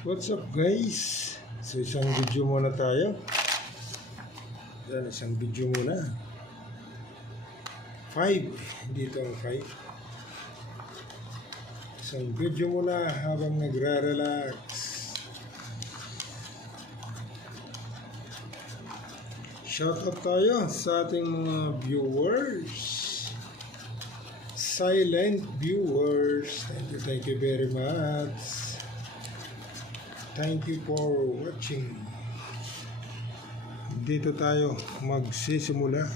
What's up guys? So isang video muna tayo. Yan, isang video muna. 5. Dito ang 5. Isang video muna habang nagra-relax. Shoutout tayo sa ating mga viewers. Silent viewers. Thank you very much. Thank you for watching. Dito tayo magsisimula.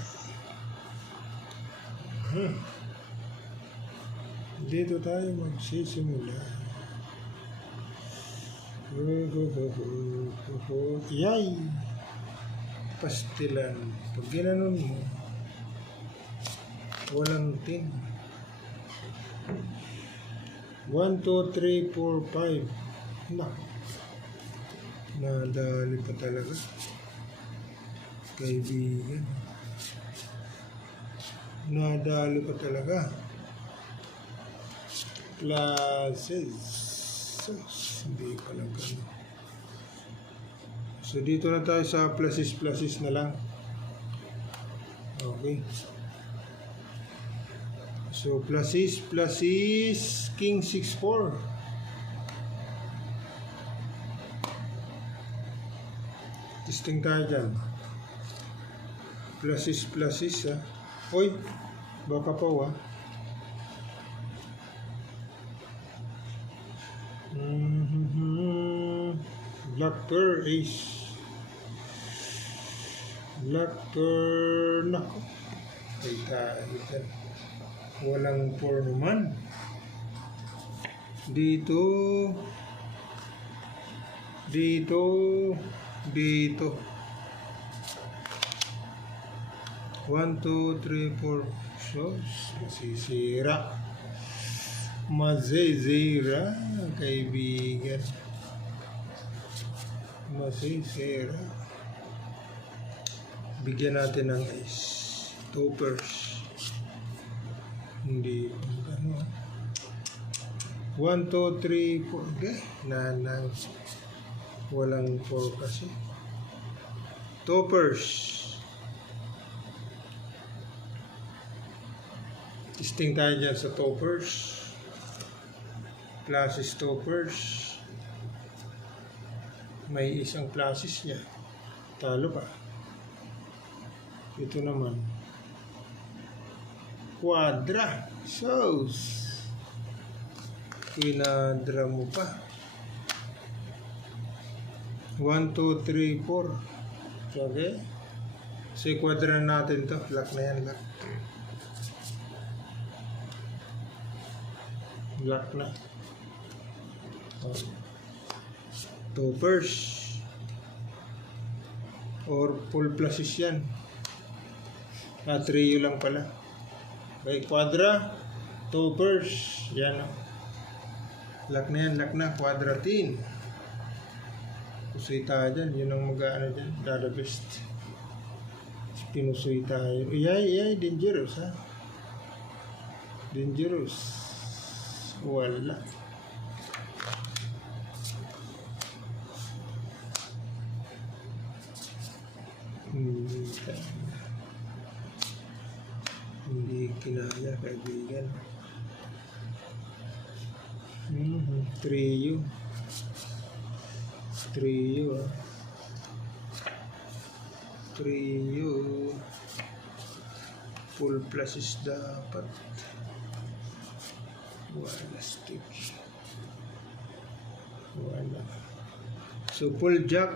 Dito tayo magsisimula. Yay! Pastilan. Pag ginanon mo, walang tin. 1, 2, 3, 4, 5. Nah. Nadali pa talaga. Kaibigan. Nadali pa talaga. Classes. Hindi pa lang gano'n. So dito na tayo sa pluses na lang. Okay. So pluses, King 6-4. Testing tayo dyan. Pluses ha. Hoy, baka pa ha. Black pair, ace. Black pair, nako. Ay tayo dyan. Walang 4 naman. Dito. 1, 2, 3, 4. Shows. Masisira. Masisira, kaibigan. Masisira. Bigyan natin ng ace. Toppers. Hindi. Ano? 1, 2, 3, 4. Okay. Nanang. Walang 4 kasi. Toppers. Testing tayo dyan sa toppers. Pluses toppers. May isang pluses niya. Talo pa. Ito naman. Quadra. Shows. Kinadra mo pa. 1, 2, 3, 4. Okay. So, quadra natin to. Lock na yan, lock. Lock na. Toppers. Or full pluses yan. Trio lang pala. Okay, quadra. Toppers. Yan o. Lock na yan, lock na. Quadratin. Pusoy tayo dyan. Yun ang mag-ano dyan. Dada best. Pinusoy tayo. Iyay. Dangerous ha. Dangerous. Wala. Hindi kinaya, kaibigan. Trio full pluses dapat. Wala stick. Wala. So full jack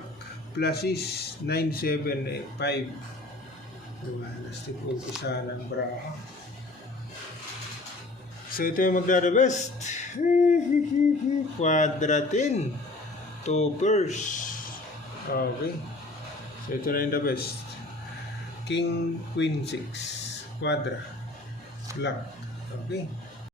pluses 9, 7, 5. Wala stick. Umpisa ng braha. So ito yung magdadabest. Quadratin. Toppers. Okay. So ito na yung the best. King, Queen 6. Quadra. Luck. Okay.